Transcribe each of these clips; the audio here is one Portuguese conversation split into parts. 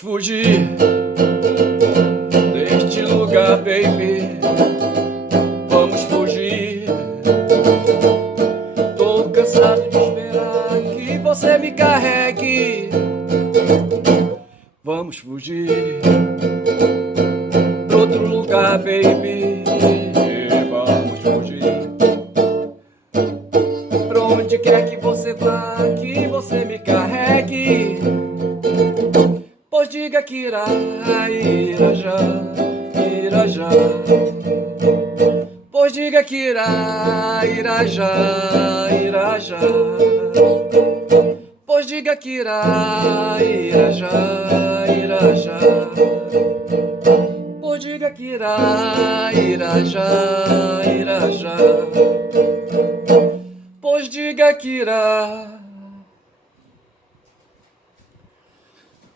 fugir deste lugar, baby. Vamos fugir. Tô cansado de esperar que você me carregue. Vamos fugir pra outro lugar, baby. Vamos fugir. Pra onde quer que você vá, que você me carregue. Pois diga que irá já, irá já. Pois diga que irá já, irá já. Pois diga que irá já, irá já. Pois diga que irá já, irá já. Pois diga que irá.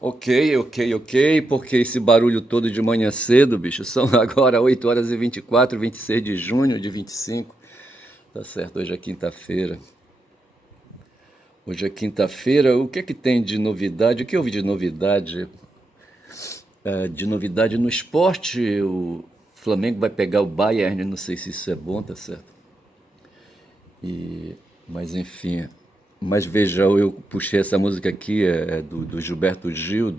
Ok, porque esse barulho todo de manhã cedo, bicho, são agora 8 horas e 24, 26 de junho de 25, tá certo, hoje é quinta-feira. Hoje é quinta-feira, o que é que tem de novidade? O que houve de novidade? De novidade no esporte, o Flamengo vai pegar o Bayern, não sei se isso é bom, tá certo? Mas enfim, mas veja, eu puxei essa música aqui, é do Gilberto Gil,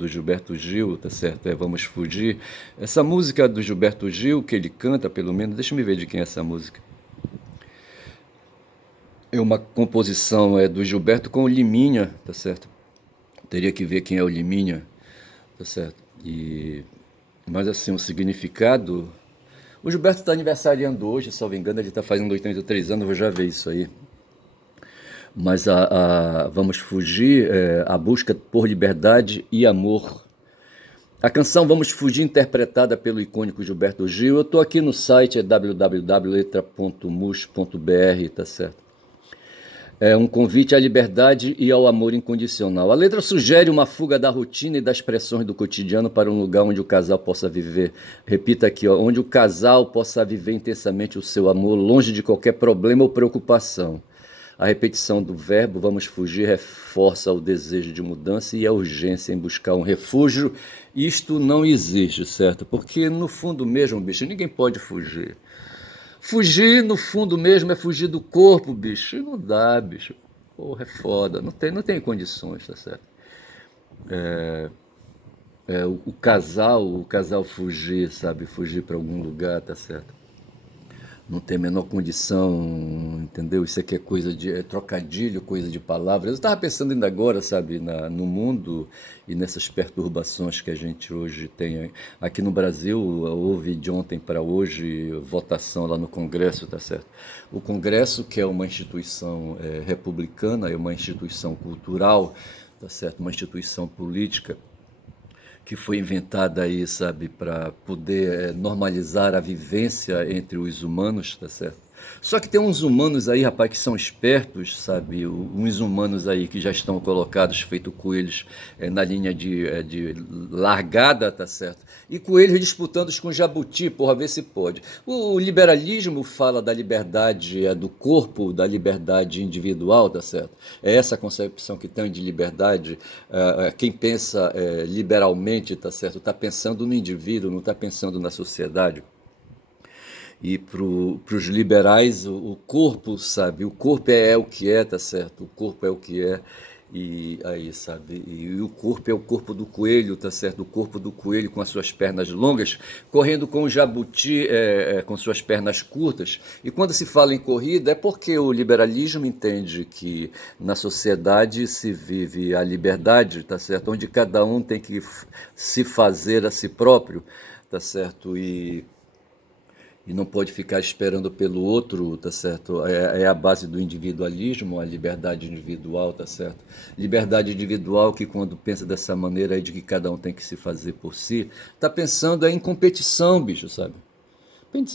tá certo? Vamos Fugir. Essa música do Gilberto Gil, que ele canta, pelo menos, deixa eu me ver de quem é essa música. É uma composição do Gilberto com o Liminha, tá certo? Teria que ver quem é o Liminha, tá certo? Mas assim, o significado. O Gilberto está aniversariando hoje, se não me engano, ele está fazendo 83 anos, eu vou já ver isso aí. Mas Vamos Fugir, a busca por liberdade e amor. A canção Vamos Fugir, interpretada pelo icônico Gilberto Gil. Eu estou aqui no site, www.letra.mus.br, tá certo? É um convite à liberdade e ao amor incondicional. A letra sugere uma fuga da rotina e das pressões do cotidiano para um lugar onde o casal possa viver. Repita aqui, ó, onde o casal possa viver intensamente o seu amor, longe de qualquer problema ou preocupação. A repetição do verbo vamos fugir reforça o desejo de mudança e a urgência em buscar um refúgio. Isto não existe, certo? Porque no fundo mesmo, bicho, ninguém pode fugir. Fugir, no fundo mesmo, é fugir do corpo, bicho. E não dá, bicho. Porra, é foda. Não tem condições, tá certo? O casal fugir, sabe? Fugir para algum lugar, tá certo? Não tem a menor condição, entendeu? Isso aqui é coisa de trocadilho, coisa de palavras. Eu estava pensando ainda agora, sabe, no mundo e nessas perturbações que a gente hoje tem. Aqui no Brasil, houve de ontem para hoje votação lá no Congresso, tá certo? O Congresso, que é uma instituição republicana, é uma instituição cultural, tá certo? Uma instituição política que foi inventada aí, sabe, para poder normalizar a vivência entre os humanos, tá certo? Só que tem uns humanos aí, rapaz, que são espertos, sabe? Uns humanos aí que já estão colocados, feito coelhos, na linha de largada, tá certo? E coelhos disputando com jabuti, porra, ver se pode. O liberalismo fala da liberdade do corpo, da liberdade individual, tá certo? É essa a concepção que tem de liberdade. Quem pensa liberalmente, tá certo? Está pensando no indivíduo, não está pensando na sociedade. E para os liberais, o corpo, sabe? O corpo é o que é, tá certo? O corpo é o que é. E aí, sabe? E o corpo é o corpo do coelho, tá certo? O corpo do coelho com as suas pernas longas, correndo com o jabuti com suas pernas curtas. E quando se fala em corrida, é porque o liberalismo entende que na sociedade se vive a liberdade, tá certo? Onde cada um tem que se fazer a si próprio, tá certo? E não pode ficar esperando pelo outro, tá certo? É a base do individualismo, a liberdade individual, tá certo? Liberdade individual que quando pensa dessa maneira aí de que cada um tem que se fazer por si, tá pensando em competição, bicho, sabe?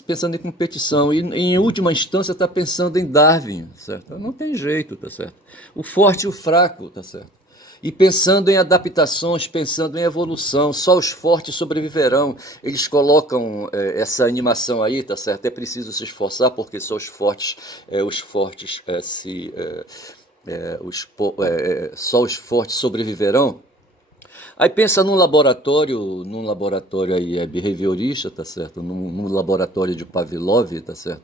Pensando em competição e em última instância tá pensando em Darwin, certo? Não tem jeito, tá certo? O forte e o fraco, tá certo? E pensando em adaptações, pensando em evolução, só os fortes sobreviverão. Eles colocam essa animação aí, tá certo? É preciso se esforçar porque só só os fortes sobreviverão. Aí pensa num laboratório aí behaviorista, tá certo? Num laboratório de Pavlov, tá certo?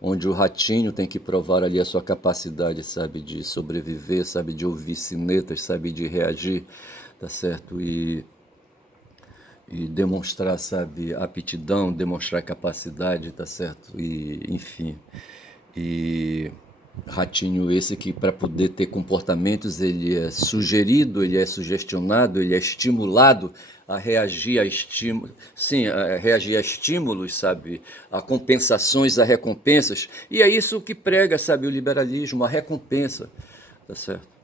Onde o ratinho tem que provar ali a sua capacidade, sabe, de sobreviver, sabe, de ouvir sinetas, sabe, de reagir, tá certo? E demonstrar, sabe, aptidão, demonstrar capacidade, tá certo? E, enfim, e ratinho esse que para poder ter comportamentos ele é sugerido, ele é sugestionado, ele é estimulado a reagir a estímulos, sim, a reagir a estímulos, sabe, a compensações, a recompensas, e é isso que prega, sabe, o liberalismo, a recompensa, tá certo?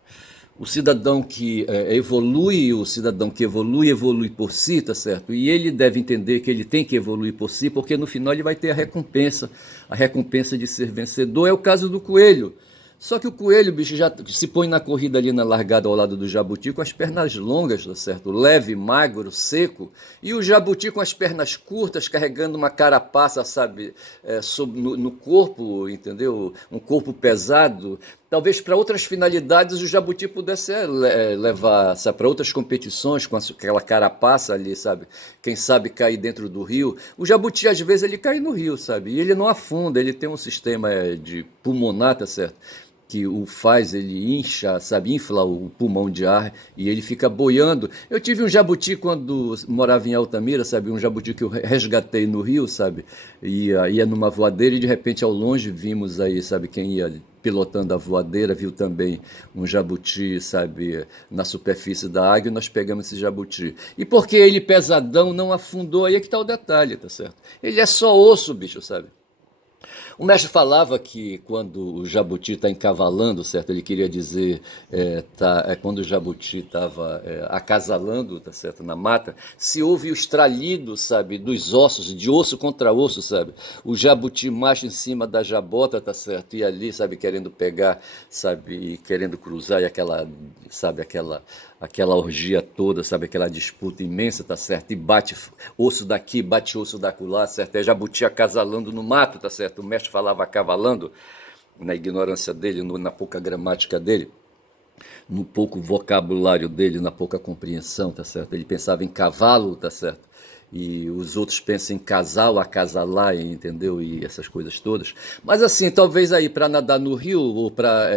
O cidadão que evolui, o cidadão que evolui, evolui por si, tá certo? E ele deve entender que ele tem que evoluir por si, porque no final ele vai ter a recompensa de ser vencedor. É o caso do coelho. Só que o coelho, bicho, já se põe na corrida ali na largada ao lado do jabuti com as pernas longas, tá certo? Leve, magro, seco. E o jabuti com as pernas curtas, carregando uma carapaça, sabe, no corpo, entendeu? Um corpo pesado. Talvez para outras finalidades o jabuti pudesse levar para outras competições com aquela carapaça ali, sabe? Quem sabe cair dentro do rio. O jabuti, às vezes, ele cai no rio, sabe? E ele não afunda, ele tem um sistema de pulmonar, tá certo? Que o faz, ele incha, sabe, infla o pulmão de ar e ele fica boiando. Eu tive um jabuti quando morava em Altamira, sabe, um jabuti que eu resgatei no Rio, sabe, ia numa voadeira e de repente ao longe vimos aí, sabe, quem ia pilotando a voadeira, viu também um jabuti, sabe, na superfície da água e nós pegamos esse jabuti. E porque ele pesadão não afundou, aí é que tá o detalhe, tá certo? Ele é só osso, bicho, sabe? O mestre falava que quando o jabuti está encavalando, certo? Ele queria dizer, quando o jabuti estava acasalando, tá certo? Na mata, se houve o estralido, sabe? Dos ossos, de osso contra osso, sabe? O jabuti macho em cima da jabota, tá certo? E ali, sabe? Querendo pegar, sabe? E querendo cruzar e aquela, sabe? Aquela orgia toda, sabe? Aquela disputa imensa, tá certo? E bate osso daqui, bate osso dacolá, certo? É jabuti acasalando no mato, tá certo? O mestre falava acavalando, na ignorância dele, na pouca gramática dele, no pouco vocabulário dele, na pouca compreensão, tá certo? Ele pensava em cavalo, tá certo? E os outros pensam em casal, acasalar, entendeu? E essas coisas todas. Mas assim, talvez aí para nadar no rio ou para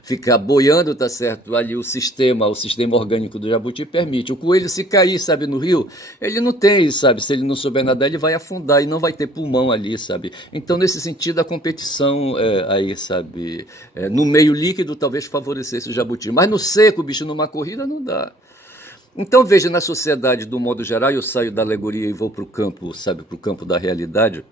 ficar boiando, tá certo? Ali o sistema orgânico do jabuti permite. O coelho se cair, sabe, no rio, ele não tem, sabe? Se ele não souber nadar, ele vai afundar e não vai ter pulmão ali, sabe? Então, nesse sentido, a competição aí, sabe? No meio líquido, talvez favorecesse o jabuti. Mas no seco, bicho, numa corrida, não dá. Então veja, na sociedade, do modo geral, eu saio da alegoria e vou para o campo, sabe, para o campo da realidade.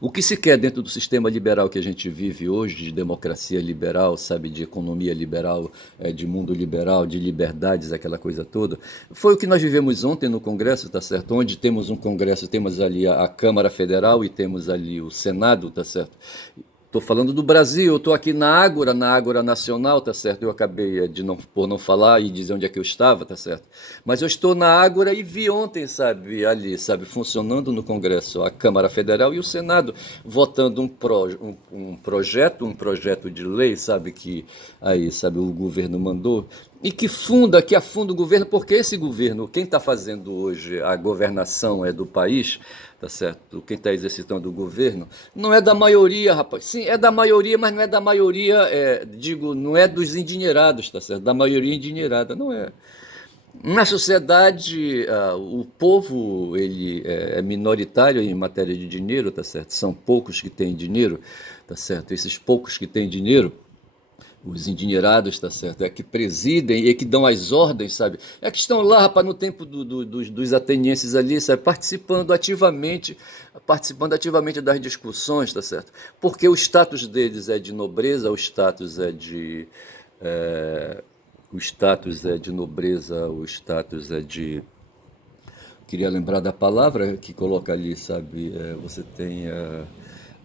O que se quer dentro do sistema liberal que a gente vive hoje, de democracia liberal, sabe, de economia liberal, de mundo liberal, de liberdades, aquela coisa toda, foi o que nós vivemos ontem no Congresso, tá certo? Onde temos um Congresso, temos ali a Câmara Federal e temos ali o Senado, tá certo? Estou falando do Brasil, eu estou aqui na Ágora Nacional, tá certo? Eu acabei por não falar e dizer onde é que eu estava, tá certo? Mas eu estou na Ágora e vi ontem, sabe, ali, sabe, funcionando no Congresso, a Câmara Federal e o Senado, votando um projeto de lei, sabe, que aí, sabe, o governo mandou, e que afunda o governo, porque esse governo, quem está fazendo hoje a governação do país, tá certo? Quem está exercitando o governo, não é da maioria, rapaz. Sim, é da maioria, mas não é da maioria, não é dos endinheirados, tá certo? Da maioria endinheirada, não é. Na sociedade, o povo ele é minoritário em matéria de dinheiro, tá certo? São poucos que têm dinheiro, tá certo? Esses poucos que têm dinheiro, os endinheirados, tá certo? É que presidem e que dão as ordens, sabe? É que estão lá, rapaz, no tempo dos atenienses ali, sabe? Participando ativamente das discussões, tá certo? Porque o status deles é de nobreza, o status é de nobreza, o status é de... Queria lembrar da palavra que coloca ali, sabe? Você tem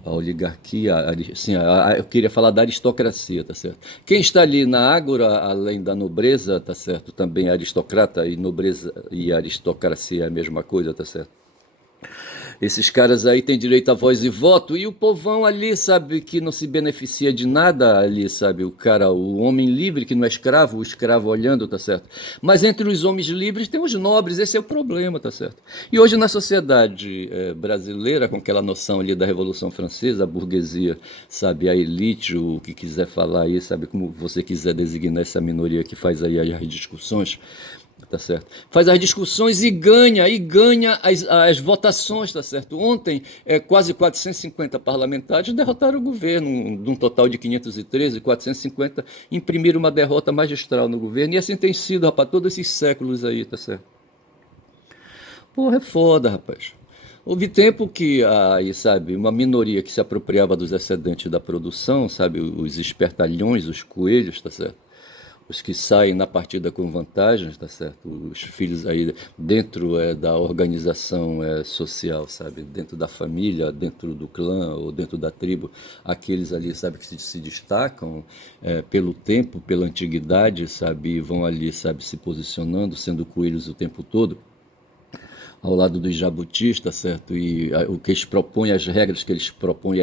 a oligarquia, sim, eu queria falar da aristocracia, tá certo? Quem está ali na ágora, além da nobreza, tá certo? Também é aristocrata, e nobreza e aristocracia é a mesma coisa, tá certo? Esses caras aí têm direito a voz e voto, e o povão ali, sabe, que não se beneficia de nada ali, sabe, o cara, o homem livre que não é escravo, o escravo olhando, tá certo? Mas entre os homens livres tem os nobres, esse é o problema, tá certo? E hoje na sociedade brasileira, com aquela noção ali da Revolução Francesa, a burguesia, sabe, a elite, o que quiser falar aí, sabe, como você quiser designar essa minoria que faz aí as discussões, tá certo? Faz as discussões e ganha as votações, tá certo? Ontem, quase 450 parlamentares derrotaram o governo, de um total de 513, 450 imprimiram uma derrota magistral no governo, e assim tem sido, rapaz, todos esses séculos aí, tá certo? Porra, é foda, rapaz. Houve tempo que, aí, sabe, uma minoria que se apropriava dos excedentes da produção, sabe, os espertalhões, os coelhos, tá certo? Os que saem na partida com vantagens, tá certo? Os filhos aí dentro da organização social, sabe? Dentro da família, dentro do clã ou dentro da tribo, aqueles ali, sabe, que se destacam pelo tempo, pela antiguidade, sabe? E vão ali, sabe, se posicionando, sendo coelhos o tempo todo ao lado dos jabutis, tá certo? E o que eles propõem, as regras que eles propõem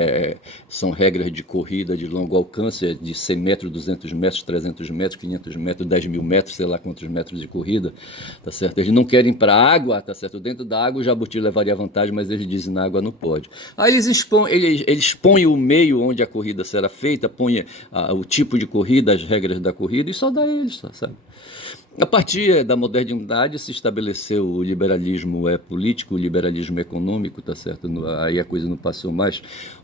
são regras de corrida de longo alcance, de 100 metros, 200 metros, 300 metros, 500 metros, 10 mil metros, sei lá quantos metros de corrida, tá certo? Eles não querem para a água, tá certo? Dentro da água o jabuti levaria vantagem, mas eles dizem na água não pode. Aí eles põem o meio onde a corrida será feita, põem o tipo de corrida, as regras da corrida, e só dá eles, tá, sabe? A partir da modernidade se estabeleceu o liberalismo político, o liberalismo econômico, tá certo? Aí a coisa não passou mais.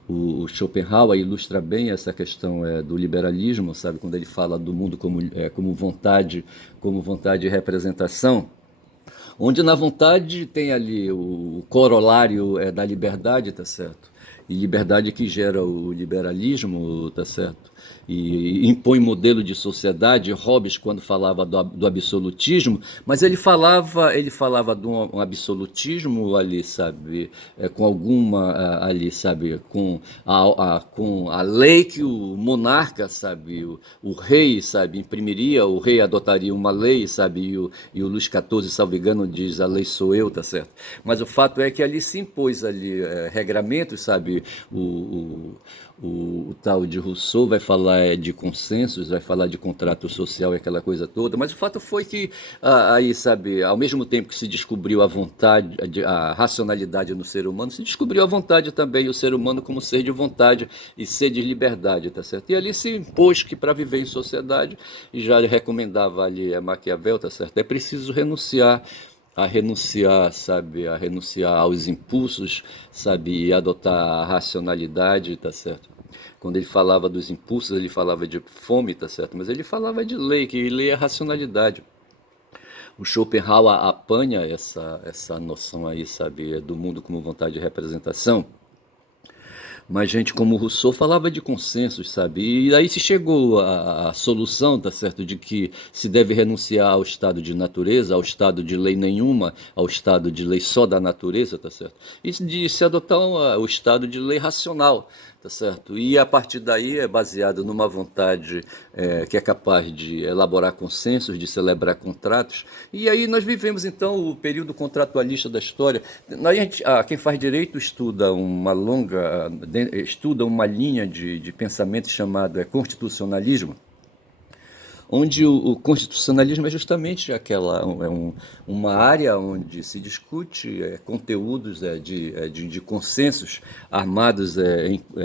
O Schopenhauer ilustra bem essa questão do liberalismo, sabe? Quando ele fala do mundo como vontade e representação, onde na vontade tem ali o corolário da liberdade, tá certo? E liberdade que gera o liberalismo, tá certo? E impõe modelo de sociedade. Hobbes, quando falava do absolutismo, mas ele falava de um absolutismo ali, sabe, com alguma ali, sabe, com a lei que o monarca, sabe, o rei, sabe, imprimiria, o rei adotaria uma lei, sabe, e o Luís XIV, salvo engano, diz a lei sou eu, tá certo? Mas o fato é que ali se impôs ali regramentos, sabe, o tal de Rousseau vai falar de consensos, vai falar de contrato social e aquela coisa toda, mas o fato foi que aí, sabe, ao mesmo tempo que se descobriu a vontade, a racionalidade no ser humano, se descobriu a vontade também, o ser humano como ser de vontade e ser de liberdade, tá certo? E ali se impôs que para viver em sociedade, e já recomendava ali a Maquiavel, tá certo? É preciso renunciar, sabe, a renunciar aos impulsos, sabe, e adotar a racionalidade, tá certo? Quando ele falava dos impulsos, ele falava de fome, tá certo? Mas ele falava de lei, que lei é racionalidade. O Schopenhauer apanha essa noção aí, sabe, do mundo como vontade de representação. Mas gente como Rousseau falava de consensos, sabe? E aí se chegou à solução, tá certo, de que se deve renunciar ao estado de natureza, ao estado de lei nenhuma, ao estado de lei só da natureza, tá certo? E de se adotar o estado de lei racional, tá certo? E a partir daí é baseado numa vontade que é capaz de elaborar consensos, de celebrar contratos. E aí nós vivemos então o período contratualista da história. Quem faz direito estuda uma linha de pensamento chamada constitucionalismo, onde o constitucionalismo é justamente uma área onde se discute conteúdos de consensos armados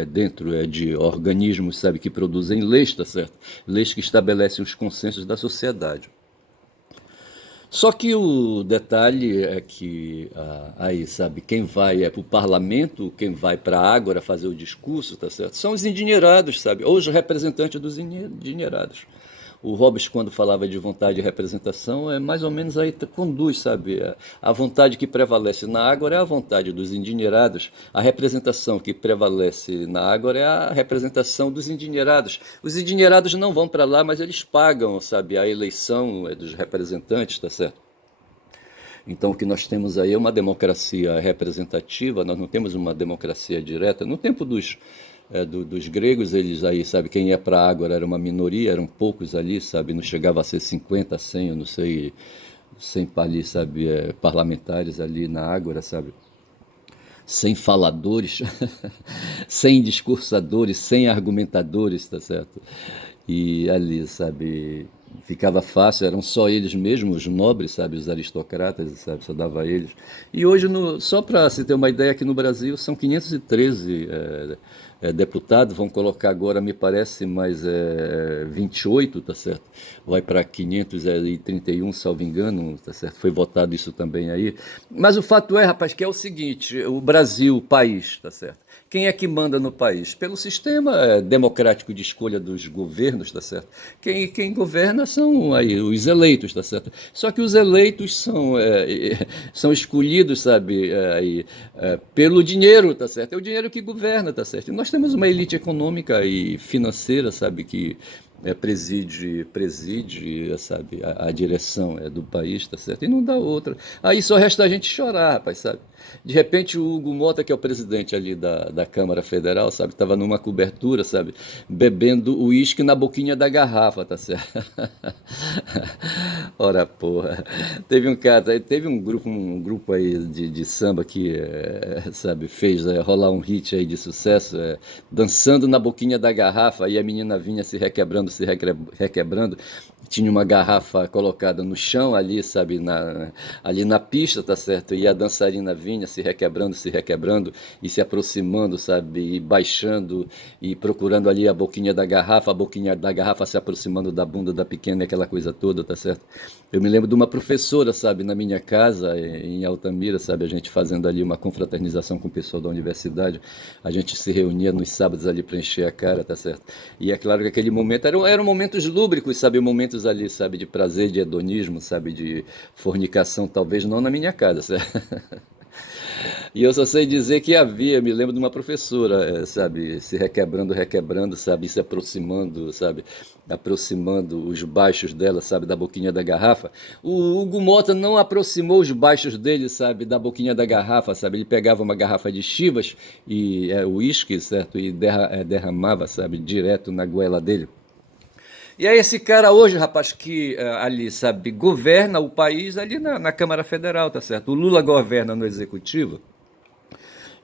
dentro de organismos, sabe, que produzem leis, tá certo? Leis que estabelecem os consensos da sociedade. Só que o detalhe é que aí, sabe, quem vai para o parlamento, quem vai para a Ágora fazer o discurso, tá certo? São os endinheirados, sabe? Ou os representantes dos endinheirados. O Hobbes, quando falava de vontade de representação, é mais ou menos aí conduz, sabe? A vontade que prevalece na Ágora é a vontade dos endinheirados. A representação que prevalece na Ágora é a representação dos endinheirados. Os endinheirados não vão para lá, mas eles pagam, sabe, a eleição dos representantes, tá certo? Então, o que nós temos aí é uma democracia representativa, nós não temos uma democracia direta. No tempo dos gregos, eles aí, sabe, quem ia para a Ágora era uma minoria, eram poucos ali, sabe, não chegava a ser 50, 100, eu não sei, 100 ali, sabe, parlamentares ali na Ágora, sabe. sem faladores, sem discursadores, sem argumentadores, tá certo? E ali, sabe, ficava fácil, eram só eles mesmos, os nobres, sabe, os aristocratas, sabe, só dava a eles. E hoje, só para se ter uma ideia, aqui no Brasil são 513 deputados, vão colocar agora, me parece, mais 28, tá certo? Vai para 531, salvo engano, tá certo? Foi votado isso também aí. Mas o fato é, rapaz, que é o seguinte, o Brasil, o país, tá certo? Quem é que manda no país? Pelo sistema democrático de escolha dos governos, tá certo? Quem governa são aí os eleitos, tá certo? Só que os eleitos são escolhidos, sabe, pelo dinheiro, tá certo? É o dinheiro que governa, tá certo? E nós temos uma elite econômica e financeira, sabe, que preside, sabe, a direção do país, tá certo? E não dá outra. Aí só resta a gente chorar, rapaz, sabe? De repente o Hugo Mota, que é o presidente ali da Câmara Federal, sabe, estava numa cobertura, sabe, bebendo uísque na boquinha da garrafa, tá certo? Ora, porra. Teve um grupo aí de samba que, sabe, fez rolar um hit aí de sucesso, dançando na boquinha da garrafa, aí a menina vinha se requebrando, requebrando, tinha uma garrafa colocada no chão ali, sabe, ali na pista, tá certo? E a dançarina vinha se requebrando e se aproximando, sabe, e baixando e procurando ali a boquinha da garrafa se aproximando da bunda da pequena, aquela coisa toda, tá certo? Eu me lembro de uma professora, sabe, na minha casa, em Altamira, sabe, a gente fazendo ali uma confraternização com o pessoal da universidade, a gente se reunia nos sábados ali para encher a cara, tá certo? E é claro que aquele momento eram momentos lúbricos, sabe, momentos ali, sabe, de prazer, de hedonismo, sabe, de fornicação, talvez não na minha casa, certo? E eu só sei dizer que havia, me lembro de uma professora, sabe, se requebrando, requebrando, sabe, se aproximando, sabe, aproximando os baixos dela, sabe, da boquinha da garrafa. O Hugo Mota não aproximou os baixos dele, sabe, da boquinha da garrafa, sabe, ele pegava uma garrafa de chivas e uísque, certo, e derramava, sabe, direto na goela dele. E é esse cara hoje, rapaz, que ali, sabe, governa o país ali na Câmara Federal, tá certo? O Lula governa no Executivo.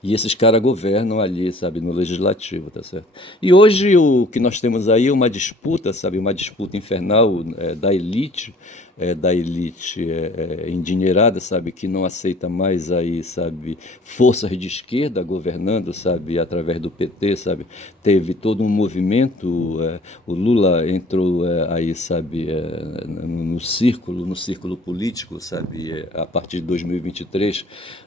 E esses caras governam ali, sabe, no legislativo, tá certo? E hoje o que nós temos aí é uma disputa, sabe, uma disputa infernal da elite endinheirada, sabe, que não aceita mais aí, sabe, forças de esquerda governando, sabe, através do PT, sabe, teve todo um movimento, o Lula entrou aí, sabe, no círculo político, sabe, a partir de 2023,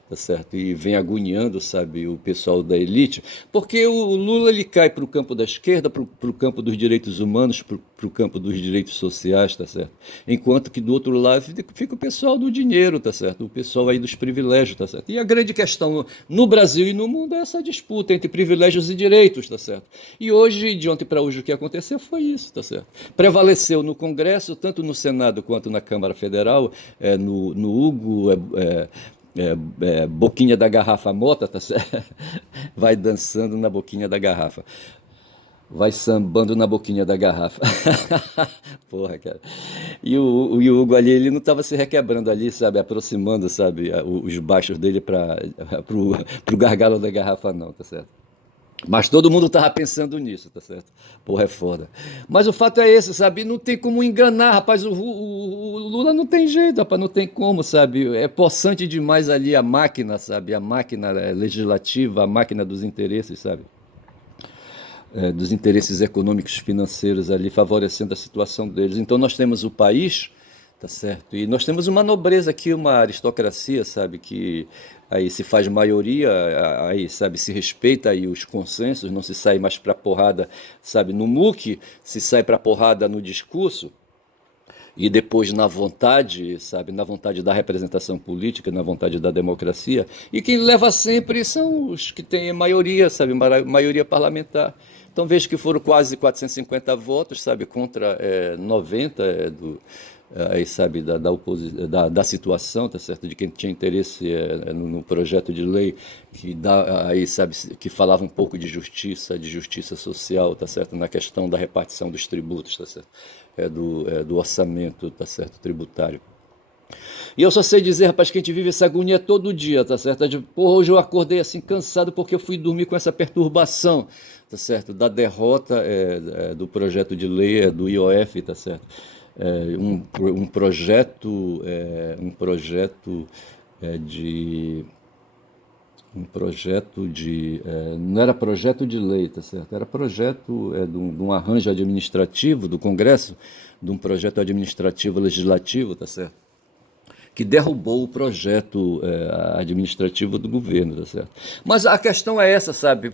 tá certo? E vem agoniando, sabe, o pessoal da elite, porque o Lula ele cai para o campo da esquerda, para o campo dos direitos humanos, para o campo dos direitos sociais, tá certo? Enquanto que do outro lado fica o pessoal do dinheiro, tá certo? O pessoal aí dos privilégios, tá certo? E a grande questão no Brasil e no mundo é essa disputa entre privilégios e direitos, tá certo? E hoje, de ontem para hoje, o que aconteceu foi isso, tá certo? Prevaleceu no Congresso, tanto no Senado quanto na Câmara Federal, no Hugo, boquinha da garrafa mota, tá certo? Vai dançando na boquinha da garrafa. Vai sambando na boquinha da garrafa. Porra, cara. E o Hugo ali, ele não estava se requebrando ali, sabe? Aproximando, sabe? Os baixos dele pro gargalo da garrafa, não, tá certo? Mas todo mundo tava pensando nisso, tá certo? Porra, é foda. Mas o fato é esse, sabe? Não tem como enganar, rapaz. O Lula não tem jeito, rapaz. Não tem como, sabe? É possante demais ali a máquina, sabe? A máquina legislativa, a máquina dos interesses, sabe? Dos interesses econômicos financeiros ali, favorecendo a situação deles. Então nós temos o país, tá certo? E nós temos uma nobreza aqui, uma aristocracia, sabe, que aí se faz maioria, aí, sabe, se respeita aí os consensos, não se sai mais para porrada, sabe, no muque, se sai para porrada no discurso, e depois na vontade, sabe, na vontade da representação política, na vontade da democracia. E quem leva sempre são os que têm maioria, sabe, maioria parlamentar. Então vejo que foram quase 450 votos, sabe, contra 90 aí, sabe, da situação, tá certo, de quem tinha interesse no projeto de lei que dá, aí, sabe, que falava um pouco de justiça social, tá certo, na questão da repartição dos tributos, tá certo, do orçamento, tá certo, tributário. E eu só sei dizer, rapaz, que a gente vive essa agonia todo dia, tá certo? Porra, hoje eu acordei assim cansado porque eu fui dormir com essa perturbação, tá certo? Da derrota do projeto de lei do IOF, tá certo? Um projeto, de não era projeto de lei, tá certo? Era projeto de um arranjo administrativo do Congresso, de um projeto administrativo legislativo, tá certo? Que derrubou o projeto administrativo do governo, tá certo? Mas a questão é essa, sabe?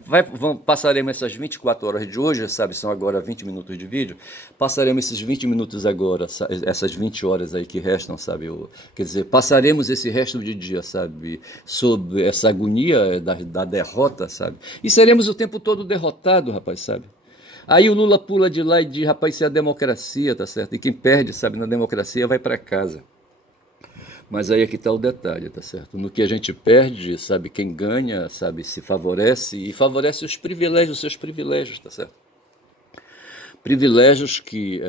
Passaremos essas 24 horas de hoje, sabe? São agora 20 minutos de vídeo. Passaremos esses 20 minutos agora, essas 20 horas aí que restam, sabe? Quer dizer, passaremos esse resto de dia, sabe? Sob essa agonia da derrota, sabe? E seremos o tempo todo derrotados, rapaz, sabe? Aí o Lula pula de lá e diz, rapaz, isso é a democracia, tá certo? E quem perde, sabe, na democracia vai para casa. Mas aí é que está o detalhe, tá certo? No que a gente perde, sabe, quem ganha, sabe, se favorece e favorece os privilégios, os seus privilégios, tá certo? Privilégios que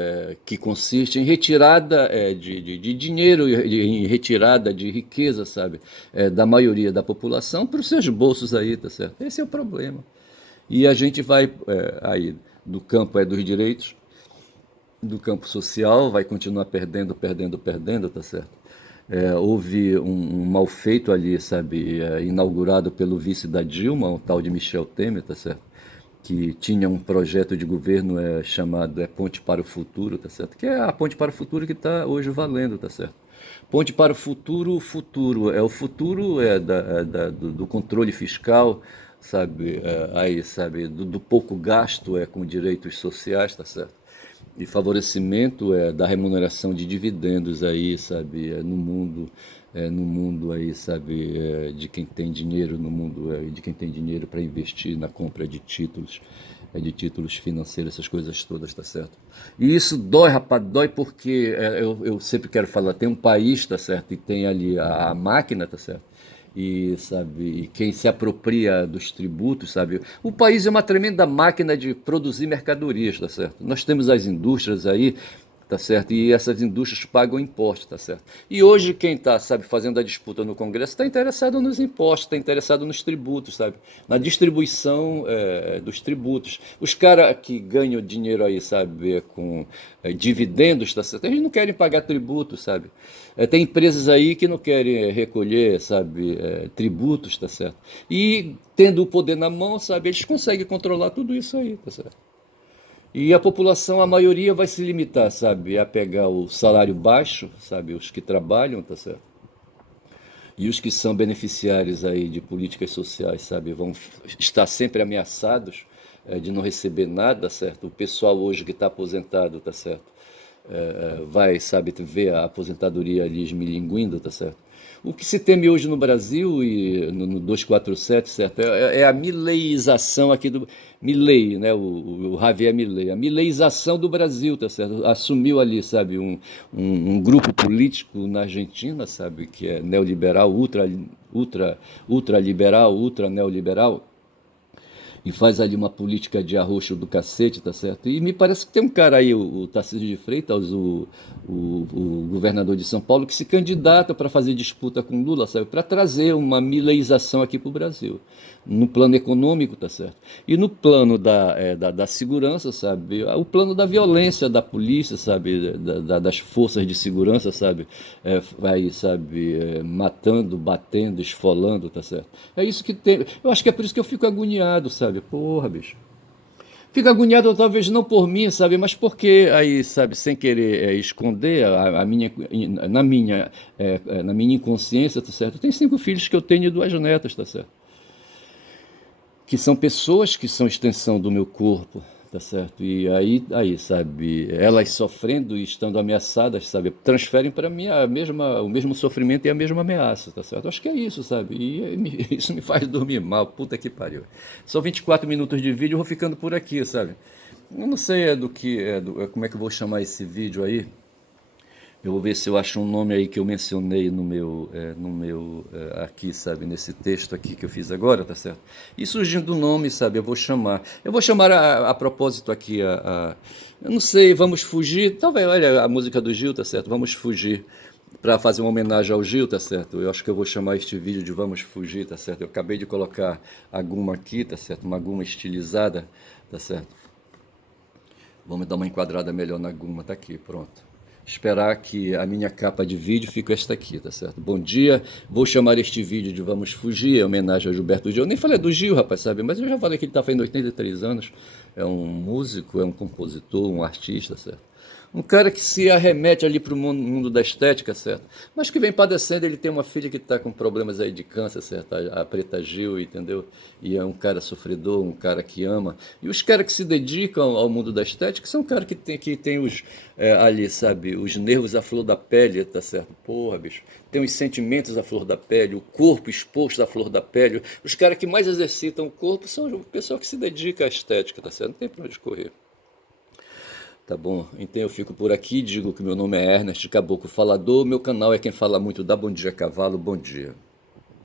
consistem em retirada de dinheiro, em retirada de riqueza, sabe, da maioria da população para os seus bolsos aí, tá certo? Esse é o problema. E a gente vai aí do campo dos direitos, do campo social, vai continuar perdendo, perdendo, perdendo, tá certo? Houve um mal feito ali, sabe, inaugurado pelo vice da Dilma, o tal de Michel Temer, tá certo? Que tinha um projeto de governo chamado Ponte para o Futuro, tá certo? Que é a Ponte para o Futuro que está hoje valendo, tá certo? Ponte para o futuro, o futuro do controle fiscal, sabe, aí, sabe, do pouco gasto com direitos sociais, tá certo? E favorecimento da remuneração de dividendos aí, sabe, no mundo aí, sabe, de quem tem dinheiro, no mundo de quem tem dinheiro para investir na compra de títulos financeiros, essas coisas todas, tá certo? E isso dói, rapaz, dói porque eu sempre quero falar, tem um país, tá certo, e tem ali a máquina, tá certo? E sabe, e quem se apropria dos tributos, sabe? O país é uma tremenda máquina de produzir mercadorias, tá certo? Nós temos as indústrias aí, tá certo? E essas indústrias pagam impostos, tá certo? E hoje quem está, sabe, fazendo a disputa no Congresso está interessado nos impostos, está interessado nos tributos, sabe? Na distribuição dos tributos. Os caras que ganham dinheiro aí, sabe, com dividendos, tá certo? Eles não querem pagar tributos, sabe? Tem empresas aí que não querem recolher, sabe, tributos, tá certo? E tendo o poder na mão, sabe, eles conseguem controlar tudo isso aí, tá certo? E a população, a maioria vai se limitar, sabe, a pegar o salário baixo, sabe, os que trabalham, tá certo? E os que são beneficiários aí de políticas sociais, sabe, vão estar sempre ameaçados de não receber nada, certo? O pessoal hoje que está aposentado, tá certo? Vai, sabe, ver a aposentadoria ali esmilinguindo, tá certo? O que se teme hoje no Brasil e no 247, certo? É a mileização aqui do Milei, né? O Javier Milei, a mileização do Brasil, tá certo? Assumiu ali, sabe, um grupo político na Argentina, sabe, que é neoliberal, ultra liberal, ultra neoliberal, e faz ali uma política de arroxo do cacete, tá certo? E me parece que tem um cara aí, o Tarcísio de Freitas, o governador de São Paulo, que se candidata para fazer disputa com Lula, sabe? Para trazer uma mileização aqui para o Brasil. No plano econômico, tá certo? E no plano da segurança, sabe? O plano da violência da polícia, sabe? Das forças de segurança, sabe? Vai, sabe? Matando, batendo, esfolando, tá certo? É isso que tem. Eu acho que é por isso que eu fico agoniado, sabe? Porra, bicho. Fico agoniado talvez não por mim, sabe, mas porque aí, sabe, sem querer esconder na minha inconsciência, tá certo? Tem 5 filhos que eu tenho e 2 netas, tá certo? Que são pessoas que são extensão do meu corpo, tá certo? E aí, sabe, elas sofrendo e estando ameaçadas, sabe, transferem para mim o mesmo sofrimento e a mesma ameaça, tá certo? Acho que é isso, sabe? E isso me faz dormir mal, puta que pariu. São 24 minutos de vídeo, eu vou ficando por aqui, sabe? Eu não sei como é que eu vou chamar esse vídeo aí. Eu vou ver se eu acho um nome aí que eu mencionei aqui, sabe, nesse texto aqui que eu fiz agora, tá certo? E surgindo o nome, sabe, eu vou chamar. Eu vou chamar a propósito aqui, eu não sei, vamos fugir, talvez, olha a música do Gil, tá certo? Vamos fugir. para fazer uma homenagem ao Gil, tá certo? Eu acho que eu vou chamar este vídeo de Vamos Fugir, tá certo? Eu acabei de colocar a guma aqui, tá certo? Uma guma estilizada, tá certo? Vamos dar uma enquadrada melhor na guma, tá aqui, pronto. Esperar que a minha capa de vídeo fique esta aqui, tá certo? Bom dia, vou chamar este vídeo de Vamos Fugir, em homenagem ao Gilberto Gil. Eu nem falei do Gil, rapaz, sabe? Mas eu já falei que ele está fazendo 83 anos. É um músico, é um compositor, um artista, certo? Um cara que se arremete ali para o mundo da estética, certo? Mas que vem padecendo, ele tem uma filha que está com problemas aí de câncer, certo? A Preta Gil, entendeu? E é um cara sofredor, um cara que ama. E os caras que se dedicam ao mundo da estética são caras que tem os, ali, sabe, os nervos à flor da pele, tá certo? Porra, bicho. Tem os sentimentos à flor da pele, o corpo exposto à flor da pele. Os caras que mais exercitam o corpo são o pessoal que se dedica à estética, tá certo? Não tem pra onde correr. Tá bom? Então eu fico por aqui, digo que meu nome é Ernest Caboclo Falador, meu canal é Quem Fala Muito Dá Bom Dia Cavalo, bom dia.